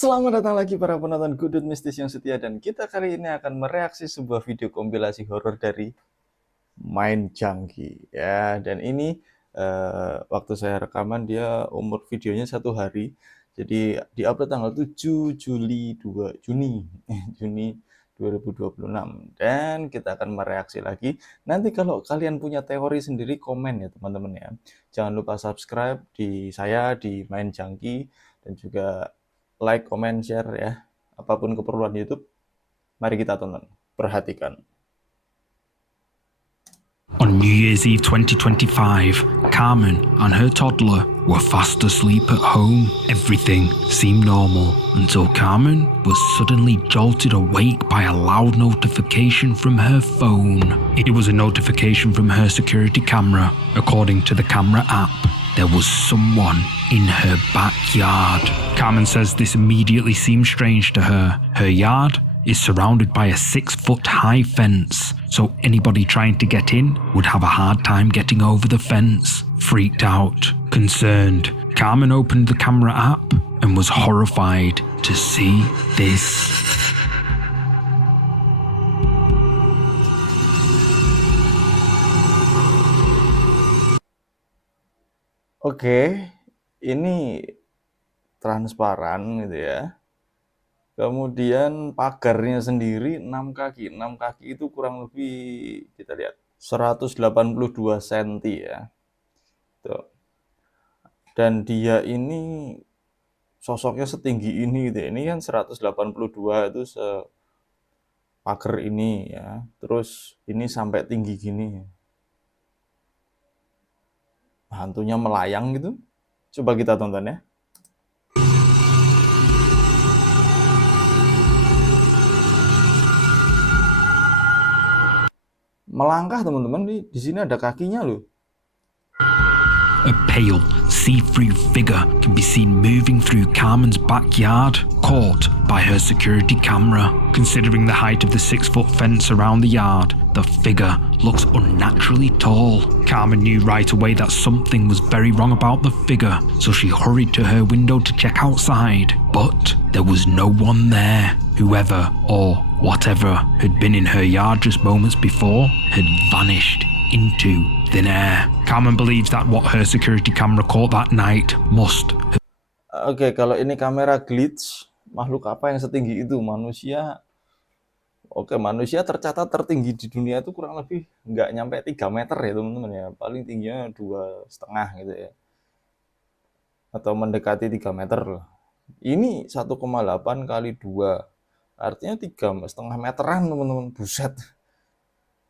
Selamat datang lagi para penonton Gudut Mistis yang setia, dan kita kali ini akan mereaksi sebuah video kompilasi horor dari Mind Junkie ya. Dan ini waktu saya rekaman dia umur videonya 1 hari. Jadi diupload tanggal 7 Juli 2 Juni Juni 2026, dan kita akan mereaksi lagi. Nanti kalau kalian punya teori sendiri komen ya teman-teman ya. Jangan lupa subscribe di saya di Mind Junkie, dan juga like, comment, share ya. Apapun keperluan YouTube, mari kita tonton. Perhatikan. On New Year's Eve 2025, Carmen and her toddler were fast asleep at home. Everything seemed normal until Carmen was suddenly jolted awake by a loud notification from her phone. It was a notification from her security camera. According to the camera app, there was someone in her backyard. Carmen says this immediately seemed strange to her. Her yard is surrounded by a 6-foot-high fence, so anybody trying to get in would have a hard time getting over the fence. Freaked out, concerned, Carmen opened the camera app and was horrified to see this. Oke, ini transparan gitu ya. Kemudian pagarnya sendiri 6 kaki. 6 kaki itu kurang lebih, kita lihat, 182 cm ya. Tuh. Dan dia ini sosoknya setinggi ini gitu ya. Ini kan 182 itu pagar ini ya. Terus ini sampai tinggi gini. Hantunya melayang gitu. Coba kita tonton ya. Melangkah teman-teman, di sini ada kakinya loh. A pale, see-through figure can be seen moving through Carmen's backyard, caught by her security camera. Considering the height of the 6-foot fence around the yard, the figure looks unnaturally tall. Carmen knew right away that something was very wrong about the figure, so she hurried to her window to check outside. But there was no one there. Whoever or whatever had been in her yard just moments before had vanished into thin air. Carmen believes that what her security camera caught that night must have... Oke, kalau ini kamera glitch, makhluk apa yang setinggi itu? Manusia. Oke, manusia tercatat tertinggi di dunia itu kurang lebih nggak nyampe 3 meter ya teman-teman ya. Paling tingginya 2,5 gitu ya. Atau mendekati 3 meter lah. Ini 1,8 kali 2. Artinya 3,5 meteran teman-teman. Buset.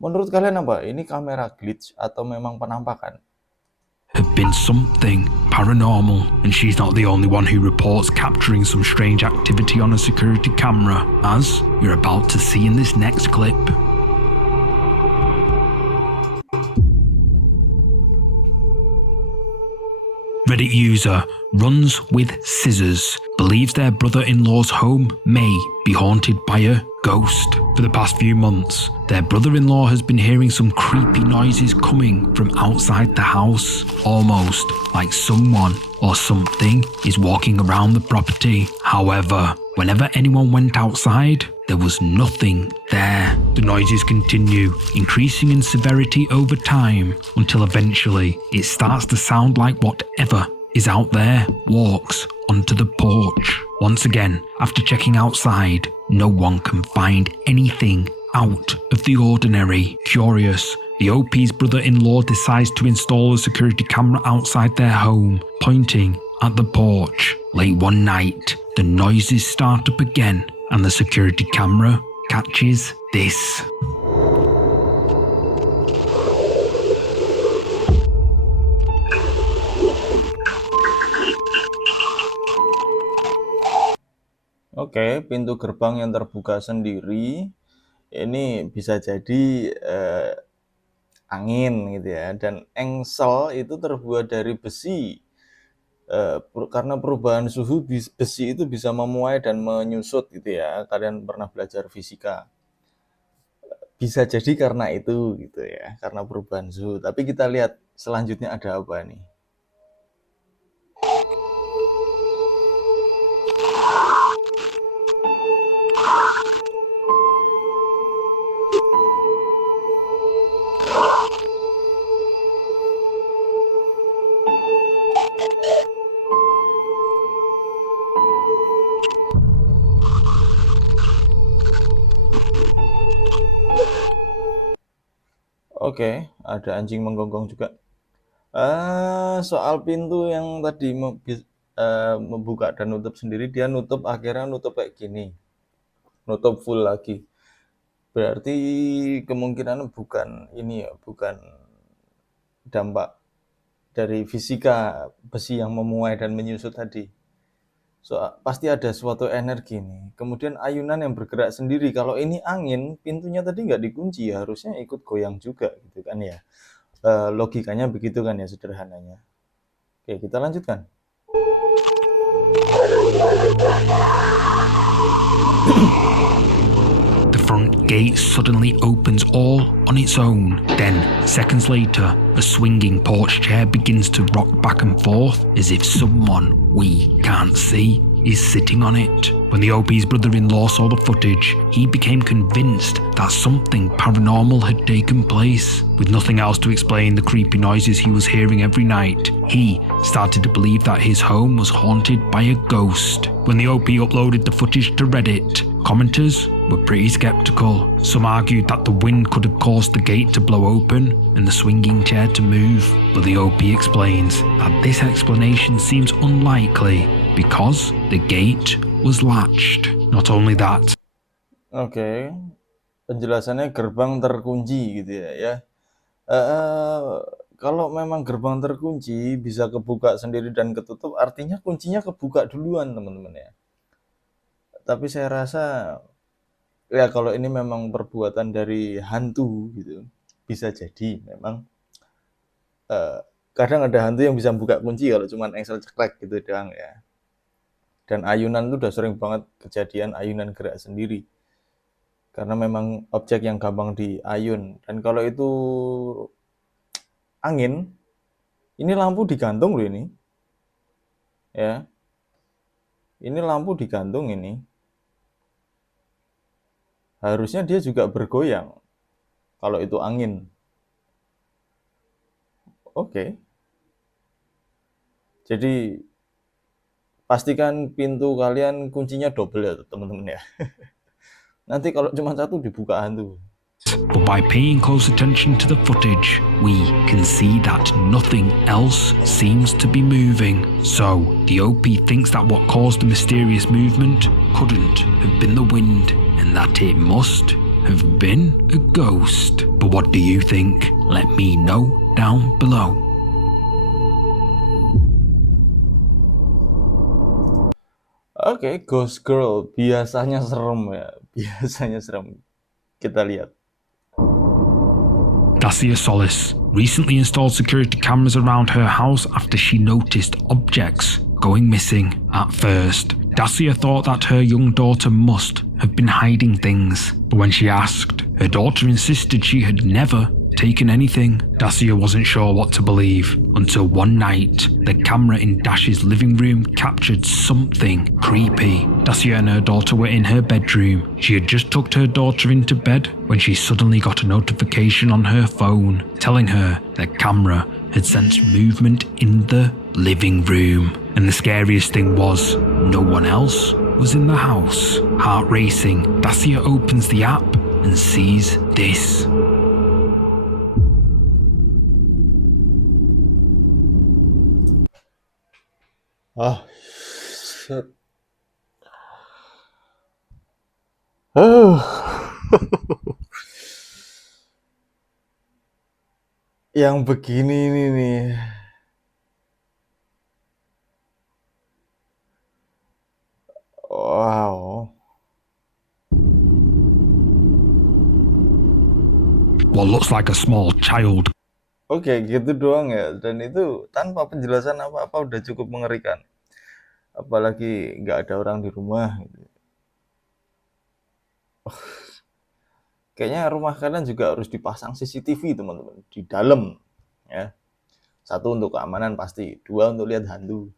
Menurut kalian apa? Ini kamera glitch atau memang penampakan? have been something paranormal, and she's not the only one who reports capturing some strange activity on a security camera, as you're about to see in this next clip. Reddit user runs with scissors believes their brother-in-law's home may be haunted by a ghost. For the past few months, their brother-in-law has been hearing some creepy noises coming from outside the house, almost like someone or something is walking around the property. However, whenever anyone went outside, there was nothing there. The noises continue, increasing in severity over time, until eventually it starts to sound like whatever is out there walks onto the porch. Once again, after checking outside, no one can find anything out of the ordinary. Curious, the OP's brother-in-law decides to install a security camera outside their home, pointing at the porch. Late one night, the noises start up again, and the security camera catches this. Oke, pintu gerbang yang terbuka sendiri. Ini bisa jadi angin gitu ya. Dan engsel itu terbuat dari besi. Karena perubahan suhu besi itu bisa memuai dan menyusut gitu ya. Kalian pernah belajar fisika. Bisa jadi karena itu gitu ya, karena perubahan suhu. Tapi kita lihat selanjutnya ada apa nih. Oke, ada anjing menggonggong juga. Soal pintu yang tadi membuka dan nutup sendiri, dia akhirnya nutup kayak gini. Nutup full lagi. Berarti kemungkinan bukan ini ya, bukan dampak dari fisika besi yang memuai dan menyusut tadi. Pasti ada suatu energi nih. Kemudian ayunan yang bergerak sendiri. Kalau ini angin, pintunya tadi nggak dikunci, harusnya ikut goyang juga gitu kan ya. Logikanya begitu kan ya, sederhananya. Oke, kita lanjutkan. The front gate suddenly opens all on its own. Then, seconds later, a swinging porch chair begins to rock back and forth as if someone we can't see is sitting on it. When the OP's brother-in-law saw the footage, he became convinced that something paranormal had taken place. With nothing else to explain the creepy noises he was hearing every night, he started to believe that his home was haunted by a ghost. When the OP uploaded the footage to Reddit, commenters were pretty skeptical. Some argued that the wind could have caused the gate to blow open and the swinging chair to move, but the OP explains that this explanation seems unlikely because the gate was latched. Not only that. Oke, penjelasannya gerbang terkunci gitu ya. Kalau memang gerbang terkunci bisa kebuka sendiri dan ketutup, artinya kuncinya kebuka duluan teman-teman ya. Tapi saya rasa ya kalau ini memang perbuatan dari hantu gitu, bisa jadi memang kadang ada hantu yang bisa buka kunci kalau cuma engsel ceklek gitu doang ya. Dan ayunan itu udah sering banget kejadian ayunan gerak sendiri. Karena memang objek yang gampang diayun. Dan kalau itu angin, ini lampu digantung loh ini. Ya. Ini lampu digantung ini. Harusnya dia juga bergoyang. Kalau itu angin. Oke. Jadi pastikan pintu kalian kuncinya double ya teman-teman ya. Nanti kalau cuma satu dibuka hantu. But by paying close attention to the footage, we can see that nothing else seems to be moving. So, the OP thinks that what caused the mysterious movement couldn't have been the wind, and that it must have been a ghost. But what do you think? Let me know down below. Oke, Ghost Girl biasanya serem ya, biasanya serem. Kita lihat. Dacia Solis recently installed security cameras around her house after she noticed objects going missing. At first, Dacia thought that her young daughter must have been hiding things, but when she asked, her daughter insisted she had never taken anything. Dacia wasn't sure what to believe until one night, the camera in Dash's living room captured something creepy. Dacia and her daughter were in her bedroom. She had just tucked her daughter into bed when she suddenly got a notification on her phone telling her the camera had sensed movement in the living room. And the scariest thing was, no one else was in the house. Heart racing, Dacia opens the app and sees this. Ah, shit. Yang begini ini nih. Wow. What looks like a small child. Oke, gitu doang ya. Dan itu tanpa penjelasan apa-apa udah cukup mengerikan. Apalagi nggak ada orang di rumah. Gitu. Kayaknya rumah kalian juga harus dipasang CCTV teman-teman. Di dalam. Ya. Satu untuk keamanan pasti. Dua untuk lihat hantu.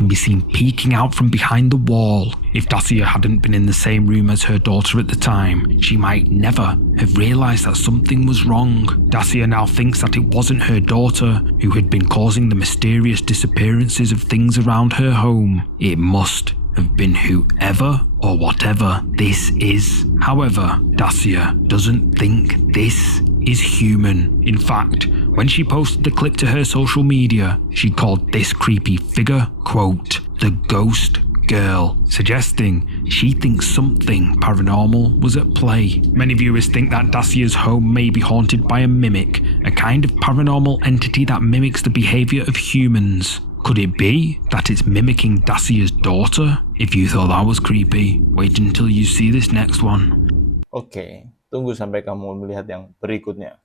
Can be seen peeking out from behind the wall. If Dacia hadn't been in the same room as her daughter at the time, she might never have realised that something was wrong. Dacia now thinks that it wasn't her daughter who had been causing the mysterious disappearances of things around her home. It must have been whoever or whatever this is. However, Dacia doesn't think this is human. In fact, when she posted the clip to her social media, she called this creepy figure, quote, the ghost girl, suggesting she thinks something paranormal was at play. Many viewers think that Dacia's home may be haunted by a mimic, a kind of paranormal entity that mimics the behavior of humans. Could it be that it's mimicking Dacia's daughter? If you thought that was creepy, wait until you see this next one. Oke, tunggu sampai kamu melihat yang berikutnya.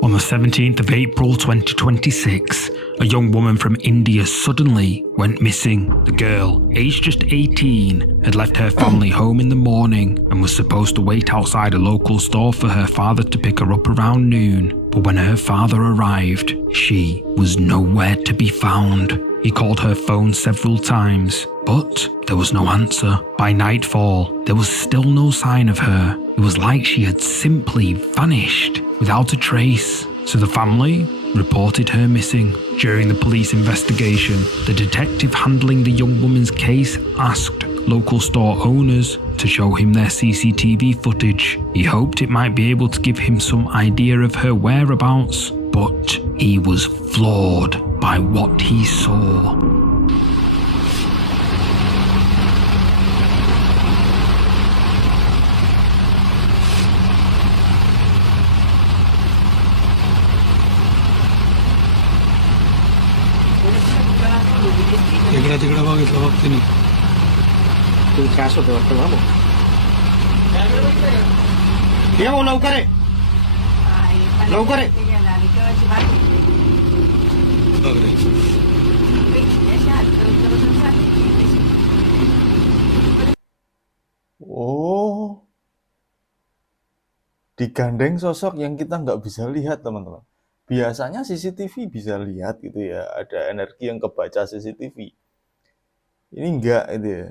On the 17th of April 2026, a young woman from India suddenly went missing. The girl, aged just 18, had left her family home in the morning and was supposed to wait outside a local store for her father to pick her up around noon. But when her father arrived, she was nowhere to be found. He called her phone several times, but there was no answer. By nightfall, there was still no sign of her. It was like she had simply vanished without a trace. So the family reported her missing. During the police investigation, the detective handling the young woman's case asked local store owners to show him their CCTV footage. He hoped it might be able to give him some idea of her whereabouts, but he was floored by what he saw. तिकडे बघितलं बघ तिने तुम्ही त्रास होतो वाटतं बाबू ये भाऊ लवकर आहे लवकर आहे बघ रे Oh, digandeng sosok yang kita nggak bisa lihat, teman-teman. Biasanya CCTV bisa lihat gitu ya, ada energi yang kebaca CCTV. Ini enggak itu ya.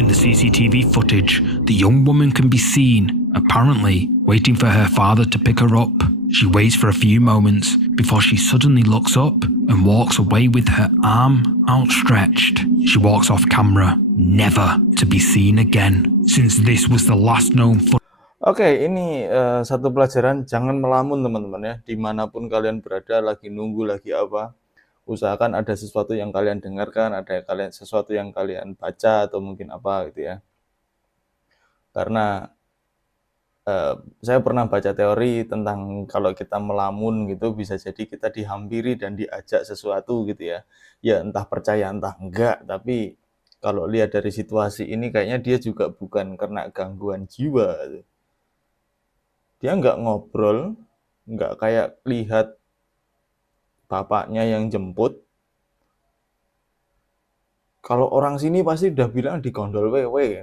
In the CCTV footage, the young woman can be seen, apparently waiting for her father to pick her up. She waits for a few moments before she suddenly looks up and walks away with her arm outstretched. She walks off camera, never to be seen again. Since this was the last known footage. Oke, ini satu pelajaran, jangan melamun teman-teman ya. Dimanapun kalian berada, lagi nunggu, lagi apa, usahakan ada sesuatu yang kalian dengarkan, ada sesuatu yang kalian baca atau mungkin apa gitu ya. Karena saya pernah baca teori tentang kalau kita melamun gitu bisa jadi kita dihampiri dan diajak sesuatu gitu ya. Ya entah percaya entah enggak, tapi kalau lihat dari situasi ini kayaknya dia juga bukan kena gangguan jiwa gitu. Dia nggak ngobrol, nggak kayak lihat bapaknya yang jemput. Kalau orang sini pasti udah bilang digondol wewe.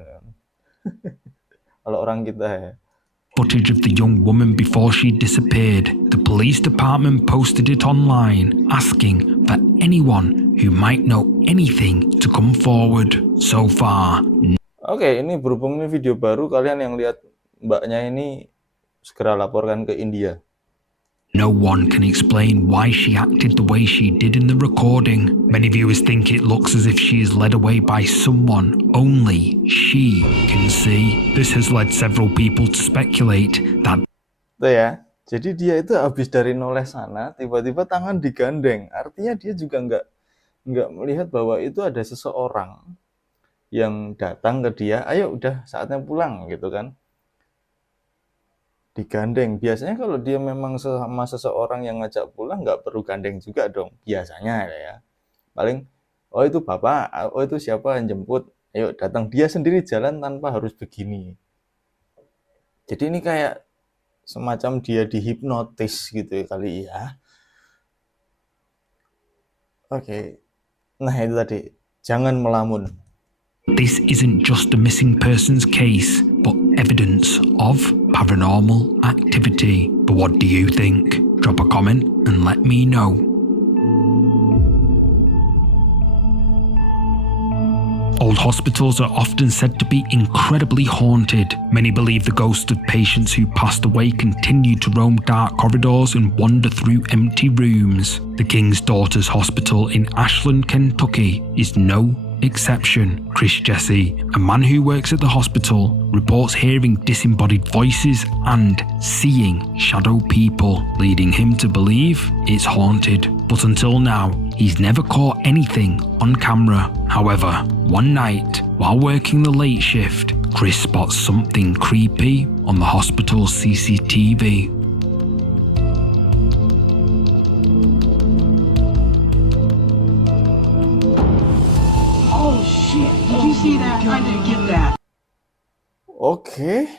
Kalau orang kita ya. Footage of the young woman before she disappeared. The police department posted it online, asking for anyone who might know anything to come forward. So far, Oke, ini berhubung ini video baru, kalian yang lihat mbaknya ini segera laporkan ke India. no one can explain why she acted the way she did in the recording. Many viewers think it looks as if she is led away by someone only she can see. This has led several people to speculate that Tuh ya, jadi dia itu habis dari noleh sana, tiba-tiba tangan digandeng. Artinya dia juga nggak melihat bahwa itu ada seseorang yang datang ke dia, ayo udah saatnya pulang gitu kan. Digandeng. Biasanya kalau dia memang sama seseorang yang ngajak pulang nggak perlu gandeng juga dong. Biasanya ya. Paling, oh itu bapak, oh itu siapa yang jemput, ayo datang. Dia sendiri jalan tanpa harus begini. Jadi ini kayak semacam dia dihipnotis gitu ya, kali ya. Oke. Nah itu tadi, jangan melamun. this isn't just a missing persons case, but evidence of paranormal activity. But what do you think? Drop a comment and let me know. Old hospitals are often said to be incredibly haunted. Many believe the ghosts of patients who passed away continue to roam dark corridors and wander through empty rooms. The King's Daughters Hospital in Ashland, Kentucky is no exception. Chris Jesse, a man who works at the hospital, reports hearing disembodied voices and seeing shadow people, leading him to believe it's haunted. But until now, he's never caught anything on camera. However, one night, while working the late shift, Chris spots something creepy on the hospital's CCTV. Oh shit, did you see that? I didn't get that. Oke.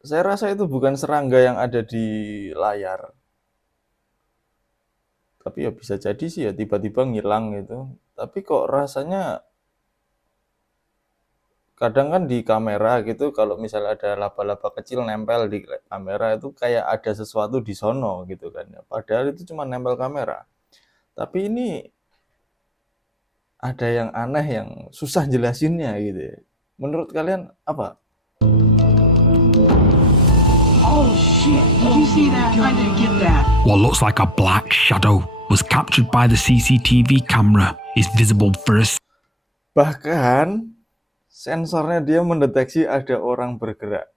Saya rasa itu bukan serangga yang ada di layar. Tapi ya bisa jadi sih ya tiba-tiba ngilang gitu. Tapi kok rasanya kadang kan di kamera gitu kalau misalnya ada laba-laba kecil nempel di kamera itu kayak ada sesuatu di sono gitu kan ya. Padahal itu cuma nempel kamera. Tapi ini ada yang aneh yang susah jelasinnya gitu ya. Menurut kalian apa? Oh shit, did you see that? I didn't get that. What looks like a black shadow was captured by the CCTV camera is visible for a Bahkan sensornya dia mendeteksi ada orang bergerak.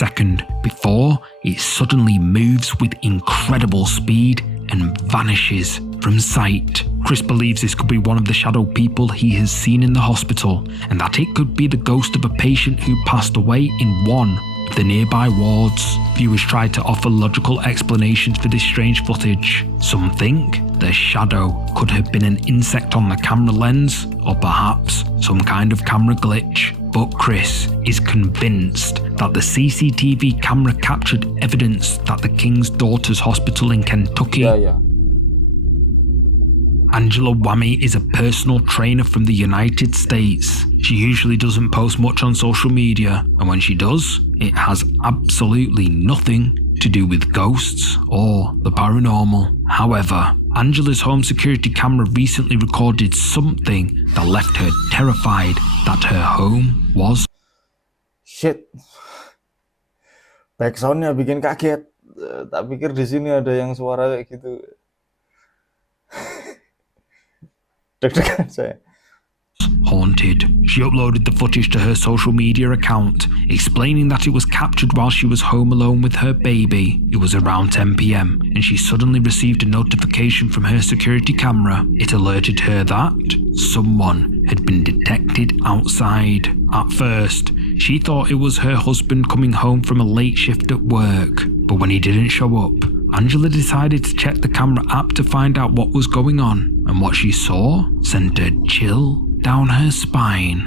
second before it suddenly moves with incredible speed and vanishes from sight. Chris believes this could be one of the shadow people he has seen in the hospital, and that it could be the ghost of a patient who passed away in one of the nearby wards. Viewers tried to offer logical explanations for this strange footage. Some think the shadow could have been an insect on the camera lens, or perhaps some kind of camera glitch. But Chris is convinced that the CCTV camera captured evidence that the King's Daughters Hospital in Kentucky. Ya. Angela Whammy is a personal trainer from the United States. She usually doesn't post much on social media, and when she does, it has absolutely nothing to do with ghosts or the paranormal. However, Angela's home security camera recently recorded something that left her terrified that her home was Shit. Backsoundnya bikin kaget. Tak pikir di sini ada yang suara kayak gitu. Deg-degan saya. haunted. She uploaded the footage to her social media account, explaining that it was captured while she was home alone with her baby. It was around 10 p.m. and she suddenly received a notification from her security camera. It alerted her that someone had been detected outside. At first, she thought it was her husband coming home from a late shift at work, but when he didn't show up, Angela decided to check the camera app to find out what was going on, and what she saw sent a chill down her spine.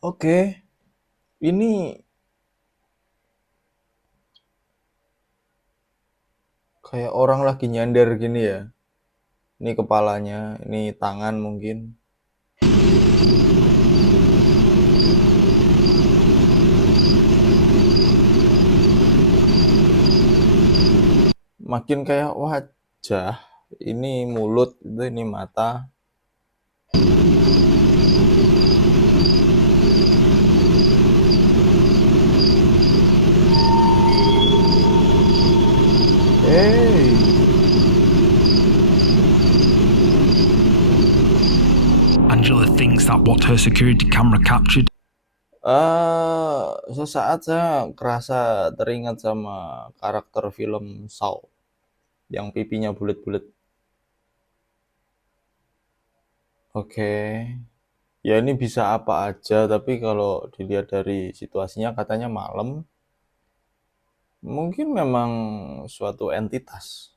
Oke, ini kayak orang lagi nyender gini ya. Ini kepalanya, ini tangan mungkin. Makin kayak wajah, ini mulut, ini mata. Hey. Angela thinks that what her security camera captured Sesaat saya kerasa teringat sama karakter film Saw yang pipinya bulet-bulet. Oke. Ya ini bisa apa aja, tapi kalau dilihat dari situasinya katanya malam, mungkin memang suatu entitas.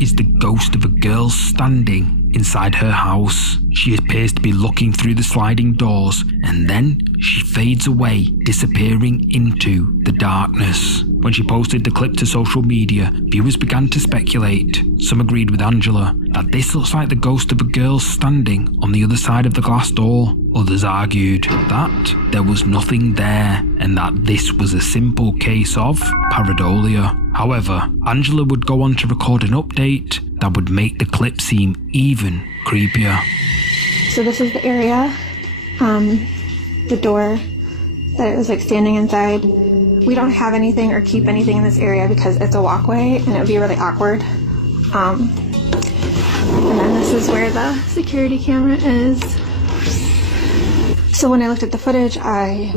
is the ghost of a girl standing inside her house. She appears to be looking through the sliding doors, and then she fades away, disappearing into the darkness. When she posted the clip to social media, viewers began to speculate. Some agreed with Angela that this looks like the ghost of a girl standing on the other side of the glass door. Others argued that there was nothing there and that this was a simple case of pareidolia. However, Angela would go on to record an update that would make the clip seem even creepier. So this is the area, the door that it was like standing inside. We don't have anything or keep anything in this area because it's a walkway and it would be really awkward. And then this is where the security camera is. So when I looked at the footage, I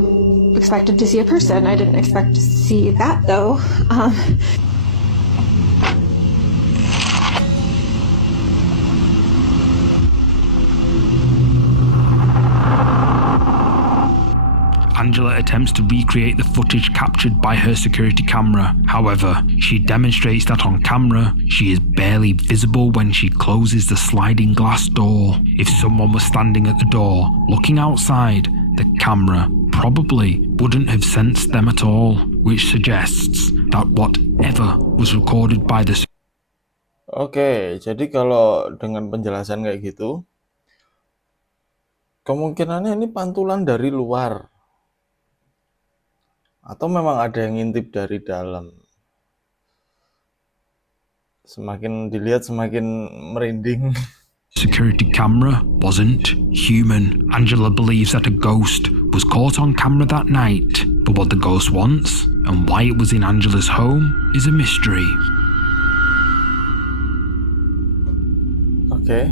expected to see a person. I didn't expect to see that though. Angela attempts to recreate the footage captured by her security camera. However, she demonstrates that on camera, she is barely visible when she closes the sliding glass door. If someone was standing at the door, looking outside, the camera probably wouldn't have sensed them at all, which suggests that whatever was recorded by the Oke, jadi kalau dengan penjelasan kayak gitu, kemungkinannya ini pantulan dari luar. Atau memang ada yang ngintip dari dalam. Semakin dilihat semakin merinding. security camera wasn't human. Angela believes that a ghost was caught on camera that night, but what the ghost wants and why it was in Angela's home is a mystery. Okay.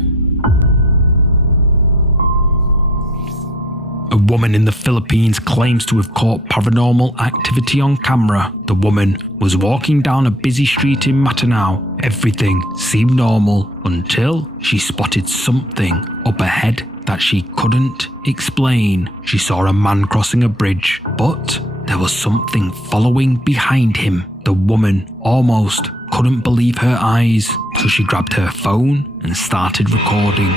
A woman in the Philippines claims to have caught paranormal activity on camera. The woman was walking down a busy street in Matanao. Everything seemed normal until she spotted something up ahead that she couldn't explain. She saw a man crossing a bridge, but there was something following behind him. The woman almost couldn't believe her eyes, so she grabbed her phone and started recording.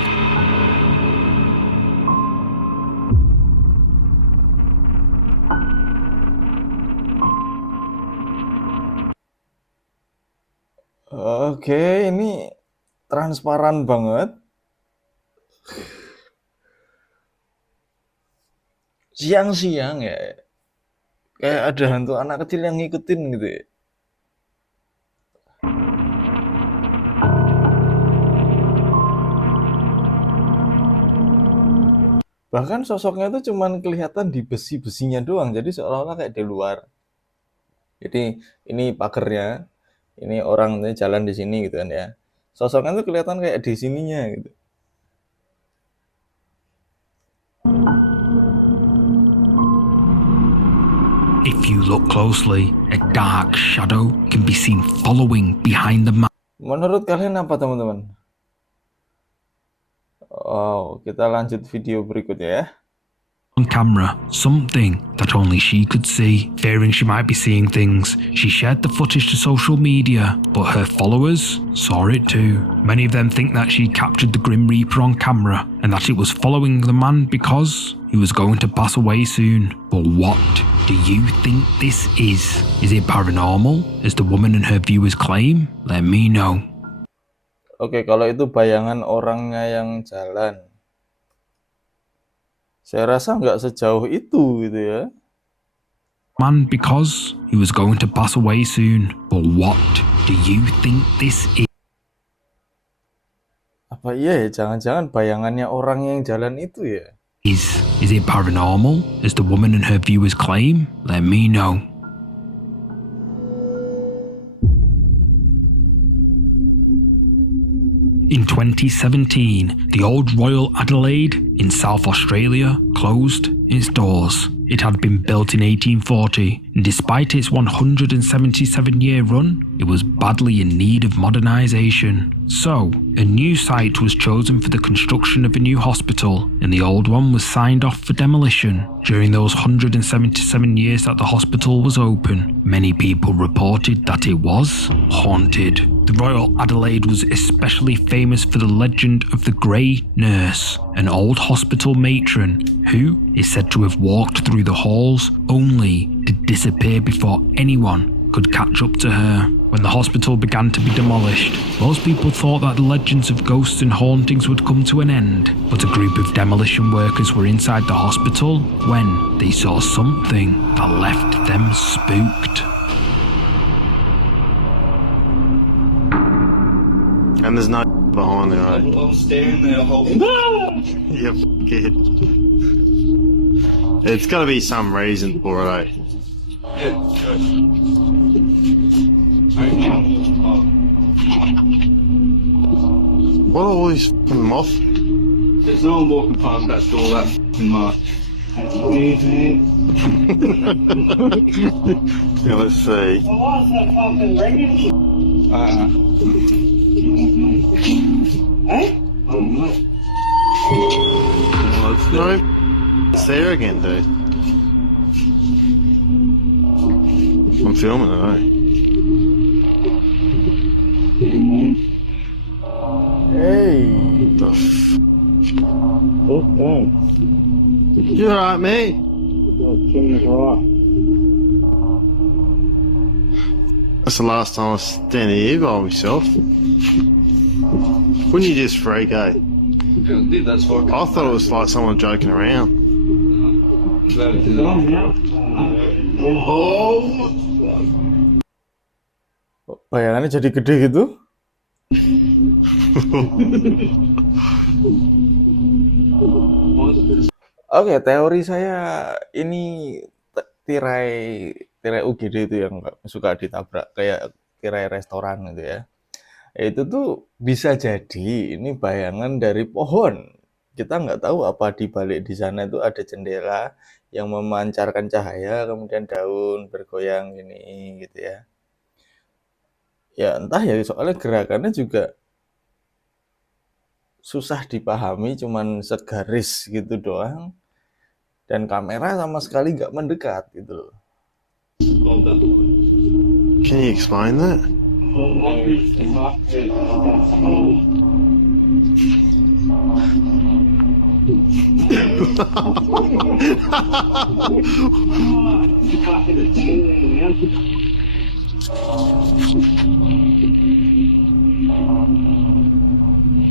Oke, ini transparan banget. Siang-siang ya, kayak ada hantu anak kecil yang ngikutin gitu ya. Bahkan sosoknya itu cuman kelihatan di besi-besinya doang, jadi seolah-olah kayak di luar. Jadi ini pagernya, ini orang jalan di sini gitu kan ya. Sosoknya tuh kelihatan kayak di sininya gitu. If you look closely, a dark shadow can be seen following behind the man. Menurut kalian apa teman-teman? Oh, kita lanjut video berikutnya ya. On camera, something that only she could see. Fearing she might be seeing things, she shared the footage to social media, but her followers saw it too. Many of them think that she captured the Grim Reaper on camera and that it was following the man because he was going to pass away soon. But what do you think this is? Is it paranormal, as the woman and her viewers claim? Let me know. Oke, kalau itu bayangan orangnya yang jalan, saya rasa nggak sejauh itu gitu ya. Man, because he was going to pass away soon. But what do you think this is? Apa iya ya, jangan-jangan bayangannya orang yang jalan itu ya? Is it paranormal, as the woman and her viewers claim? Let me know. In 2017, the old Royal Adelaide in South Australia closed its doors. It had been built in 1840, and despite its 177-year run, it was badly in need of modernisation. So, a new site was chosen for the construction of a new hospital, and the old one was signed off for demolition. During those 177 years that the hospital was open, many people reported that it was haunted. The Royal Adelaide was especially famous for the legend of the Grey Nurse, an old hospital matron who is said to have walked through the halls only to disappear before anyone could catch up to her. When the hospital began to be demolished, most people thought that the legends of ghosts and hauntings would come to an end, but a group of demolition workers were inside the hospital when they saw something that left them spooked. And there's no behind there, right? I'm standing there holding. Yep, kid. It's got to be some reason for it, eh? What are all these fucking moths? There's no one walking past that door that fucking much. Yeah, let's see. No, it's there again, dude. I'm filming it, eh? Hey, The You alright, mate? That's the last time I was standing here by myself. Wouldn't you just freak, eh? That's fucking. I thought it was like someone joking around. bayangannya jadi gede gitu. Oke, teori saya ini tirai UGD itu yang suka ditabrak kayak tirai restoran gitu ya. Itu tuh bisa jadi ini bayangan dari pohon. Kita nggak tahu apa di balik di sana itu ada jendela yang memancarkan cahaya, kemudian daun bergoyang gini gitu ya. Ya entah ya, soalnya gerakannya juga susah dipahami, cuman segaris gitu doang. Dan kamera sama sekali nggak mendekat gitu loh. Can you explain that?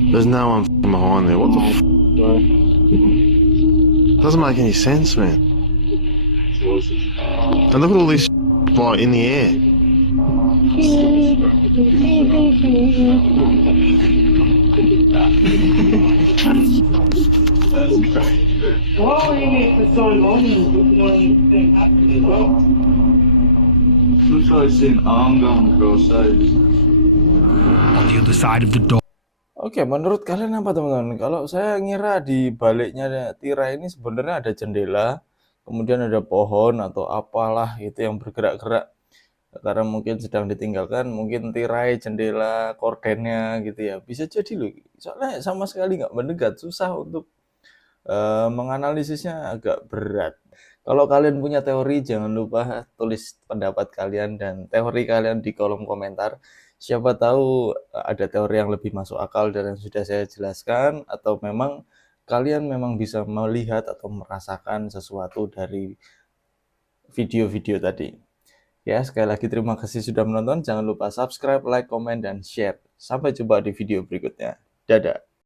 There's no one behind there. What the f? Doesn't make any sense, man. And look at all this like in the air. Well, you need for so long, one thing happened as well. Looks like I see an arm going across those. On the other side of the door, Oke, menurut kalian apa teman-teman? Kalau saya ngira di baliknya tirai ini sebenarnya ada jendela, kemudian ada pohon atau apalah itu yang bergerak-gerak. Karena mungkin sedang ditinggalkan, mungkin tirai, jendela, kordennya gitu ya. Bisa jadi loh, soalnya sama sekali nggak mendekat, susah untuk menganalisisnya, agak berat. Kalau kalian punya teori, jangan lupa tulis pendapat kalian dan teori kalian di kolom komentar. Siapa tahu ada teori yang lebih masuk akal dari yang sudah saya jelaskan, atau memang kalian memang bisa melihat atau merasakan sesuatu dari video-video tadi. Ya, sekali lagi terima kasih sudah menonton. Jangan lupa subscribe, like, komen, dan share. Sampai jumpa di video berikutnya. Dadah.